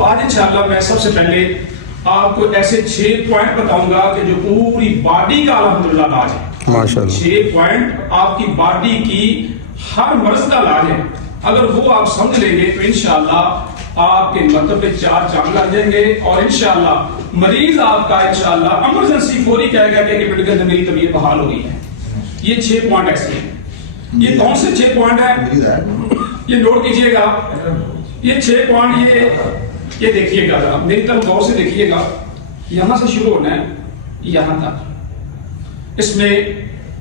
تو آج انشاءاللہ میں سب سے پہلے آپ کو ایسے 6 پوائنٹ بتاؤں گا کہ جو پوری باڈی کا الحمدللہ علاج ہے. ماشاءاللہ 6 پوائنٹ آپ کی باڈی کی ہر مرض کا علاج ہے. اگر وہ آپ سمجھ لیں گے تو انشاءاللہ آپ کے مطلب پہ 4 چاند لگ جائیں گے اور انشاءاللہ مریض آپ کا انشاءاللہ ایمرجنسی فوری کہے گا کہ میڈیکل کے اندر میری طبیعت بحال ہو گئی ہے. یہ 6 پوائنٹ ایسے ہیں. یہ کون سے 6 پوائنٹ ہیں یہ نوٹ کیجئے گا. یہ 6 پوائنٹ یہ دیکھیے گا ذرا میری طرف غور سے دیکھیے گا. یہاں سے شروع ہونا ہے یہاں تک. اس میں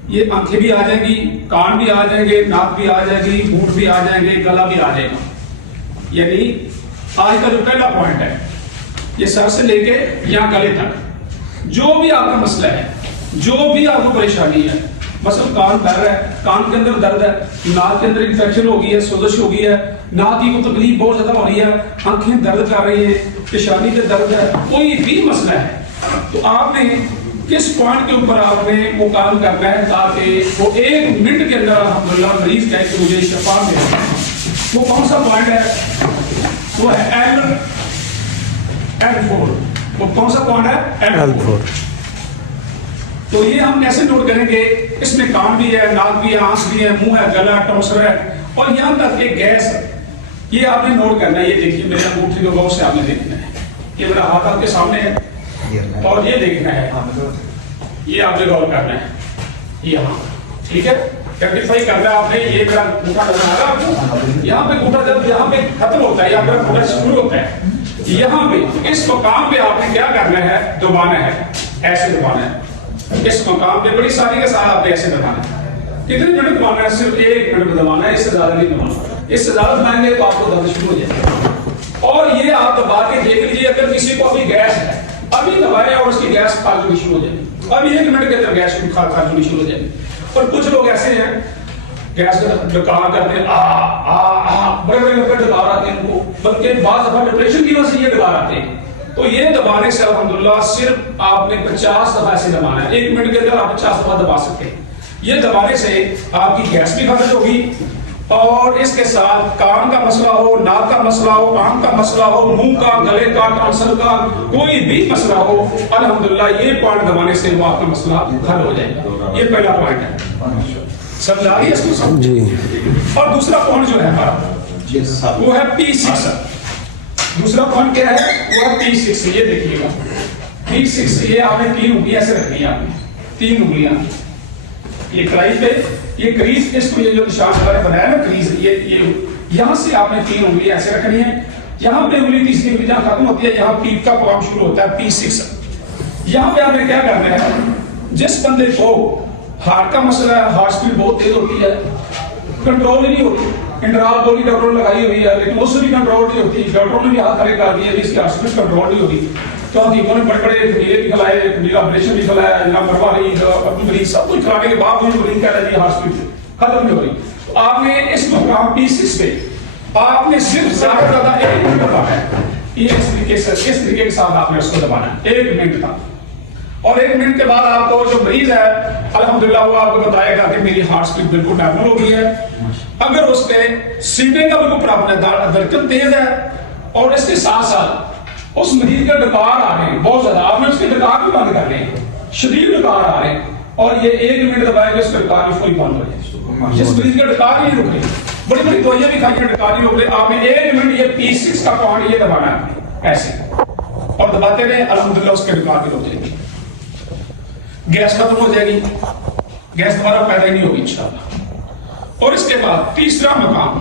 یہ آنکھیں بھی آ جائیں گی, کان بھی آ جائیں گے, ناک بھی آ جائے گی, ہونٹ بھی آ جائیں گے, گلا بھی آ جائے گا. یعنی آج کا جو پہلا پوائنٹ ہے یہ سر سے لے کے یہاں گلے تک جو بھی آپ کا مسئلہ ہے, جو بھی آپ کو پریشانی ہے, مثلا کان بہر ہے, کان کے اندر درد ہے, ناک کے اندر انفیکشن ہو گئی ہے, سوزش ہو گئی ہے, ناک کی کو تکلیف بہت زیادہ ہو رہی ہے, آنکھیں درد کر رہی ہیں, پیشانی پہ درد ہے, کوئی بھی مسئلہ ہے تو آپ نے کس پوائنٹ کے اوپر آپ نے وہ کام کرنا ہے تاکہ وہ 1 منٹ کے اندر الحمدللہ مریض کہے کہ مجھے شفا ملے. وہ کون سا پوائنٹ ہے؟ وہ ہے L4. وہ کون سا پوائنٹ ہے؟ L4. تو یہ ہم کیسے نوٹ کریں گے؟ اس میں کان بھی ہے, ناک بھی ہے, آنکھ بھی ہے, منہ ہے, گلا ہے, ٹونسر ہے اور یہاں تک کہ گیس ہے. یہ آپ نے نوٹ کرنا ہے. یہ دیکھیے میرے انگوٹھی کو غور سے آپ نے دیکھنا ہے. یہ میرا ہاتھ آپ کے سامنے ہے اور یہ دیکھنا ہے, یہ آپ نے غور کرنا ہے یہاں. ٹھیک ہے, ریکٹیفائی کرنا ہے آپ نے. یہ میرا انگوٹھا نظر آ رہا ہے آپ کو؟ یہاں پہ انگوٹھا جب یہاں پہ ختم ہوتا ہے یا میرا انگوٹھا شروع ہوتا ہے, یہاں پہ اس مقام پہ آپ نے کیا کرنا ہے؟ دبانا ہے, ایسے دبانا ہے. اس مقام پہ بڑی ساری کے ساتھ آپ نے ایسے دبانا ہے. کتنے منٹ دبانا ہے؟ صرف 1 منٹ دبانا ہے, اس سے زیادہ نہیں دبانا. اس سے زیادہ دبائیں گے تو آپ کو درد شروع ہو جائے گا. اور یہ آپ دبا کے دیکھ لیجیے, اگر کسی کو ابھی گیس ہے ابھی دبائیں اور اس کی گیس کھاجونی شروع ہو جائے گی. ابھی 1 منٹ کے اندر گیس کھاجونی شروع ہو جائے گی. اور کچھ لوگ ایسے ہیں گیس کا ڈکار کرتے ہیں, بڑے بڑے لوگ ڈکار آتے ہیں ان کو, بلکہ بعض دفعہ ڈپریشن کی وجہ سے یہ ڈکار آتے ہیں. تو یہ دبانے سے الحمدللہ صرف آپ نے 50 دفعہ سے دبانا ہے. 1 منٹ کے اندر آپ 50 دفعہ دبا سکتے ہیں. یہ دبانے سے آپ کی گیس بھی ختم ہوگی اور اس کے ساتھ کان کا مسئلہ ہو, ناک کا مسئلہ ہو, آنکھ کا مسئلہ ہو, منہ کا, گلے کا, ٹانسل کا, کوئی بھی مسئلہ ہو, الحمدللہ یہ پوائنٹ دبانے سے وہ آپ کا مسئلہ حل ہو جائے گا. یہ پہلا پوائنٹ ہے. سمجھ آ رہی ہے اس کو؟ جی. اور دوسرا پوائنٹ جو ہے ہمارا وہ ہے P6. دوسرا پوائنٹ کیا ہے؟ وہ ہے P6. یہ دیکھیے گا P6. یہ آپ نے 3 انگلیاں ایسے رکھنی ہے. آپ نے 3 انگلیاں یہ کلائی پہ, یہ کریز, اس کو یہ جو نشان بنایا نا کریز, یہ یہاں سے آپ نے 3 انگلیاں ایسے رکھنی ہے. یہاں پہ انگلی تیسری انگلی جہاں ختم ہوتی ہے یہاں پیپ کا پوائنٹ شروع ہوتا ہے P6. یہاں پہ آپ نے کیا کرنا ہے؟ جس بندے کو ہارٹ کا مسئلہ ہے, ہارٹ سپیڈ بہت تیز ہوتی ہے, کنٹرول نہیں ہوتی, انڈرال گولی ڈاکٹر نے لگائی ہوئی ہے لیکن اس سے بھی کنٹرول نہیں ہوتی, ڈاکٹروں نے بھی ہاتھ کھڑے کر دیے, اس کی ہارٹ سپیڈ کنٹرول نہیں ہوتی, تو حکیموں نے بڑے بڑے نیلے بھی کھلائے, نیلا آپریشن بھی کھلایا, نیلا مروا رہی, مریض سب کچھ کھلانے کے بعد بھی مریض کہہ رہے ہیں ہارٹ سپیڈ ختم نہیں ہو رہی. تو آپ نے اس مقام P6 پہ آپ نے صرف زیادہ سے زیادہ 1 منٹ دبانا ہے. یہ اس طریقے کے ساتھ آپ نے اس کو دبانا ہے 1 منٹ تک. اور 1 منٹ کے بعد آپ کو جو مریض ہے الحمدللہ وہ آپ کو بتائے گا کہ میری ہارٹ سپیڈ بالکل نارمل ہو گئی ہے. اگر اس پہ سیٹنگ کا بالکل پرابلم ہے, دھڑکن تیز ہے اور اس کے ساتھ ساتھ اس مریض کا ڈکار آ رہے ہیں بہت زیادہ, آپ نے اس کے ڈکار بھی بند کر لیں, شدید ڈکار آ رہے ہیں اور یہ 1 منٹ دبائیں گے اس کا ڈکار بھی فوری بند ہو جائے. جس مریض کا ڈکار نہیں رک رہی, بڑی بڑی دوائیاں بھی کھائی ہیں ڈکار نہیں رک رہے, آپ نے 1 منٹ یہ P6 کا پوائنٹ یہ دبانا ہے ایسے اور دباتے رہے, الحمدللہ اس کے ڈکار بھی رک جائے گی, گیس ختم ہو جائے گی, گیس دوبارہ پیدا ہی نہیں ہوگی انشاءاللہ. اور اس کے بعد تیسرا مقام,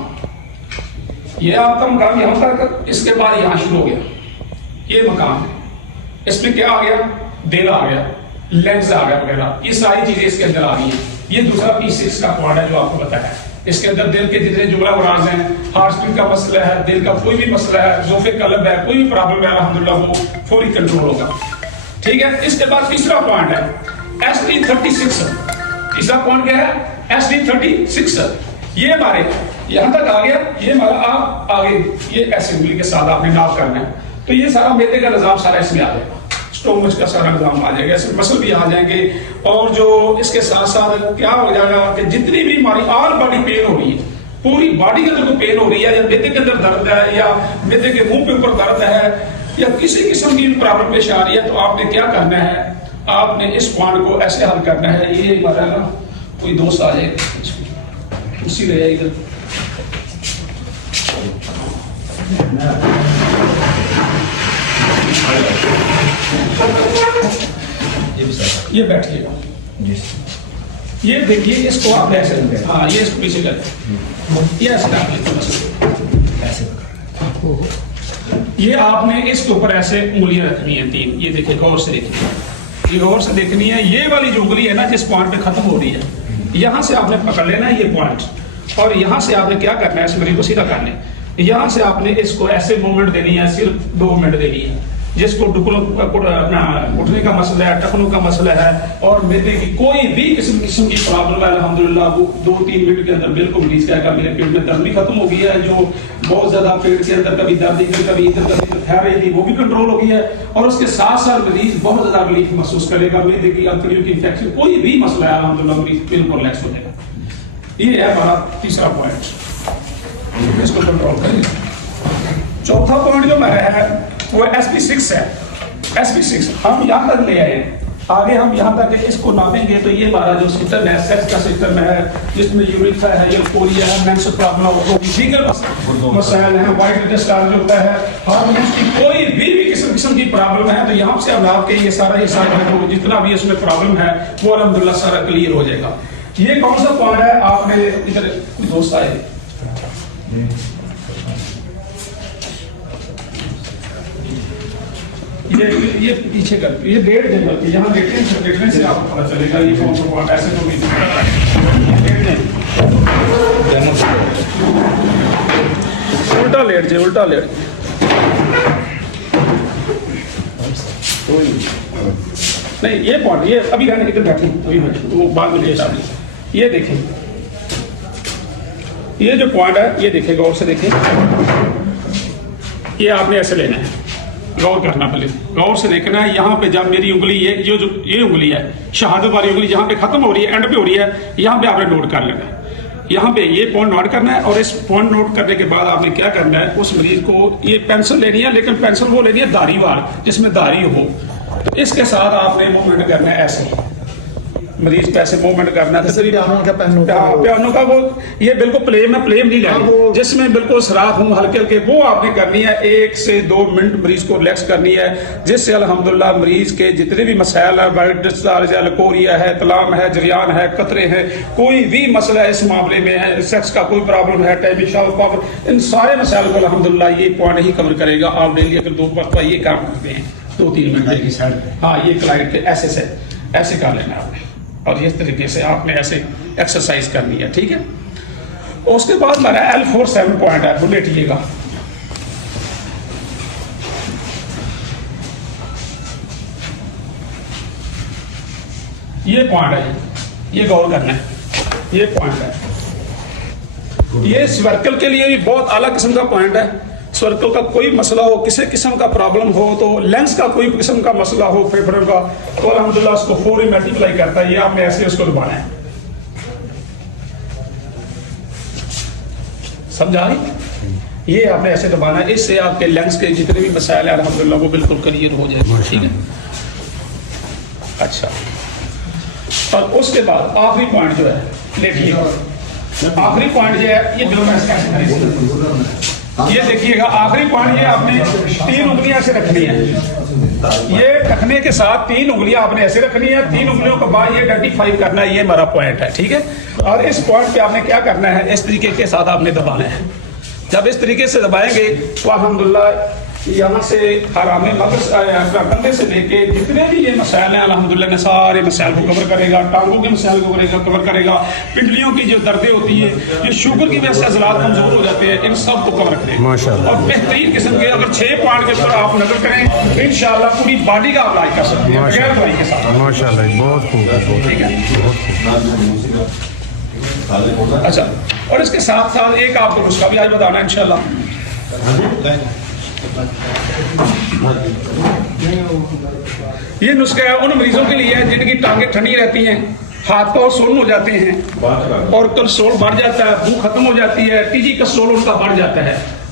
یہ آپ کا مقام یہاں تک, اس کے بعد یہاں شروع ہو گیا یہ مقام. اس میں کیا آ گیا؟ دل آ گیا, لینز آ گیا وغیرہ, یہ ساری چیزیں اس کے اندر آ گئی ہیں. یہ دوسرا P6 کا پوائنٹ ہے جو آپ کو بتایا ہے. اس کے اندر دل کے جتنے جملہ وراز ہیں, ہارٹ سپیڈ کا مسئلہ ہے, دل کا کوئی بھی مسئلہ ہے, ذوف قلب ہے, کوئی بھی پرابلم ہے, الحمدللہ وہ فوری کنٹرول ہوگا. ٹھیک ہے. اس کے بعد تیسرا پوائنٹ ہے SD36. تیسرا پوائنٹ کیا ہے؟ SD36. یہ ہمارے یہاں تک آ گیا, یہ ہمارا آپ آگے یہ ایسے انگلی کے ساتھ آپ نے ناپ کرنا ہے. تو یہ سارا میدے کا نظام سارا اس میں آ جائے گا, اسٹومچ کا سارا نظام آ جائے گا, ایسے مسل بھی آ جائیں گے. اور جو اس کے ساتھ ساتھ کیا ہو جائے گا کہ جتنی بھی ہماری آل باڈی پین ہو رہی ہے, پوری باڈی کے اندر کو پین ہو رہی ہے, یا میدے کے اندر درد ہے, یا میدے کے منہ کے اوپر درد ہے, یا کسی قسم کی پرابلم پیش آ رہی ہے تو آپ نے کیا کرنا ہے, آپ نے اس پوائنٹ کو ایسے حل کرنا ہے. یہ ہمارا نا کوئی دوست آ جائے اسی لے جائے ادھر, یہ بیٹھیے گا, یہ دیکھیے اس کو آپ ایسے, ہاں یہ اس کو پیچھے کریں, یہ ایسے ڈال لیتے, یہ آپ نے اس کے اوپر ایسے انگلیاں رکھنی ہیں 3. یہ دیکھیے غور سے دیکھیے, یہ غور سے دیکھنی ہے. یہ والی جو انگلی ہے نا جس پوائنٹ پہ ختم ہو رہی ہے, یہاں سے آپ نے پکڑ لینا ہے یہ پوائنٹ, اور یہاں سے آپ نے کیا کرنا ہے, اس مریض کو سیدھا کرنا ہے. یہاں سے آپ نے اس کو ایسے موومنٹ دینی ہے, صرف 2 منٹ دینی ہے. جس کو اٹھنے کا مسئلہ ہے, ٹخنوں کا مسئلہ ہے, اور میدے کی کوئی بھی قسم کی پرابلم ہے, الحمدللہ وہ 2-3 منٹ کے اندر بالکل مریض کہے گا میرے پیٹ میں درد بھی ختم ہو گئی ہے, جو بہت زیادہ پیٹ کے اندر کبھی درد کبھی ادھر کبھی ٹھہر رہی تھی وہ بھی کنٹرول ہو گئی ہے, اور اس کے ساتھ ساتھ مریض بہت زیادہ ریلیف محسوس کرے گا. میدے کی انتڑیوں کی انفیکشن کوئی بھی مسئلہ ہے, الحمدللہ مریض بالکل ریلیکس ہو جائے گا. یہ ہے ہمارا تیسرا پوائنٹ, اس کو کنٹرول کریں. چوتھا پوائنٹ جو میرا ہے وہ SP6 ہے. SP6 ہم یہاں تک لے آئے ہیں, آگے ہم یہاں تک اس کو ناپیں گے تو یہ ہمارا جو سسٹم ہے سیکس کا سسٹم ہے, جس میں یوریتھا ہے, یورکوریا ہے, مینسٹرل پرابلم, دیگر مسائل ہیں, وائٹ ڈسچارج جو ہوتا ہے, ہارمونز کی کوئی بھی قسم کی پرابلم ہے, تو یہاں سے ہم آپ کے یہ سارا جتنا بھی اس میں پرابلم ہے وہ الحمدللہ سارا کلیئر ہو جائے گا. یہ کون سا پوائنٹ ہے, آپ نے ادھر دوست آئے, یہ پیچھے کر, یہ ڈیڑھ جنگل یہاں دیکھنے سے آپ کو پتا چلے گا یہ کون سا پوائنٹ. ایسے تو نہیں, الٹا لیٹ جائے, الٹا لیٹ نہیں, یہ پوائنٹ یہ ابھی رہنے ادھر بیٹھیں, ابھی وہ بعد میں لیٹ. یہ دیکھیں, یہ جو پوائنٹ ہے یہ دیکھیں, غور سے دیکھیں, یہ آپ نے ایسے لینا ہے, غور کرنا, پہلے غور سے دیکھنا ہے. یہاں پہ جب میری انگلی یہ انگلی ہے شہادت والی انگلی جہاں پہ ختم ہو رہی ہے, اینڈ پہ ہو رہی ہے, یہاں پہ آپ نے نوٹ کر لینا ہے. یہاں پہ یہ پوائنٹ نوٹ کرنا ہے, اور اس پوائنٹ نوٹ کرنے کے بعد آپ نے کیا کرنا ہے, اس مریض کو یہ پینسل لینی ہے, لیکن پینسل وہ لینی ہے دھاری وار, جس میں دھاری ہو. اس کے ساتھ آپ نے موومنٹ کرنا ہے ایسے, مریض پہ ایسے موومنٹ کرنا ہے. پیانو کا وہ یہ بالکل پلیم ہے, پلیم نہیں لینی, جس میں بالکل سراخ ہوں ہلکے ہلکے, وہ آپ نے کرنی ہے. 1 سے 2 منٹ مریض کو ریلیکس کرنی ہے, جس سے الحمدللہ مریض کے جتنے بھی مسائل ہیں, وائٹ ڈسچارج ہے, لکوریا ہے, تلام ہے, جریان ہے, قطرے ہیں, کوئی بھی مسئلہ اس معاملے میں ہے, سیکس کا کوئی پرابلم ہے, ٹائمنگ شاور پاور, ان سارے مسائل کو الحمدللہ یہ پوائنٹ ہی کور کرے گا. آپ ڈیلی اگر 2 مرتبہ یہ کام کرتے ہیں 2-3 منٹ کی سائڈ پہ, ہاں یہ کلائنٹ کے ایسے سے ایسے کر لینا آپ نے, اور اس طریقے سے آپ نے ایسے ایکسرسائز کرنی ہے. ٹھیک ہے, اس کے بعد میرا L47 پوائنٹ ہے, وہ لیٹیے گا. یہ پوائنٹ ہے, یہ غور کرنا ہے, یہ پوائنٹ ہے. یہ سرکل کے لیے بھی بہت اعلیٰ قسم کا پوائنٹ ہے. سرکل کا کوئی مسئلہ ہو, کسی قسم کا پرابلم ہو, تو لینس کا کوئی قسم کا مسئلہ ہو فیبر کا, تو الحمدللہ اس کو فوری ملٹیپلائی کرتا ہے. یہ آپ نے ایسے اس کو دبانا ہے, سمجھا رہی, یہ آپ نے ایسے دبانا ہے. اس سے آپ کے لینس کے جتنے بھی مسائل ہیں الحمدللہ وہ بالکل کلیئر ہو جائے گا. ٹھیک ہے, اچھا. اور اس کے بعد آخری پوائنٹ جو ہے لیٹیے گا. آخری پوائنٹ جو ہے یہ بالکل ایسے کریں, یہ دیکھیے گا. آخری پوائنٹ یہ آپ نے 3 انگلیاں ایسے رکھنی ہے, یہ رکھنے کے ساتھ 3 انگلیاں آپ نے ایسے رکھنی ہے. 3 انگلیوں کے بعد یہ آئیڈینٹیفائی کرنا ہے, یہ ہمارا پوائنٹ ہے. ٹھیک ہے, اور اس پوائنٹ پہ آپ نے کیا کرنا ہے, اس طریقے کے ساتھ آپ نے دبانا ہے. جب اس طریقے سے دبائیں گے تو الحمدللہ یہاں سے حرام مغز کندھے سے لے کے جتنے بھی یہ مسائل ہیں الحمدللہ نے سارے مسائل کو کور کرے گا. ٹانگوں کے مسائل کو کور کرے گا. پنڈلیوں کی جو دردیں ہوتی ہیں, جو شوگر کی وجہ سے عضلات کمزور ہو جاتے ہیں, ان سب کو کور کرے گا. اور بہترین قسم کے اگر 6 پوائنٹ کے اوپر آپ نظر کریں تو انشاءاللہ پوری باڈی کا علاج کر سکتے ہیں بغیر دوائی کے ساتھ. ماشاءاللہ بہت خوب. ٹھیک ہے, اچھا. اور اس کے ساتھ ساتھ ایک آپ کو نسخہ بھی آج بتانا ہے انشاءاللہ. یہ نسخہ ہے ان مریضوں کے لیے جن کی ٹانگیں ٹھنڈی رہتی ہیں, ہاتھ پاؤں سون ہو جاتے ہیں, اور کلسٹرول بڑھ جاتا ہے, بھوک ختم ہو جاتی ہے, TG کلسٹرول ان کا بڑھ جاتا ہے.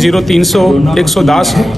0300 110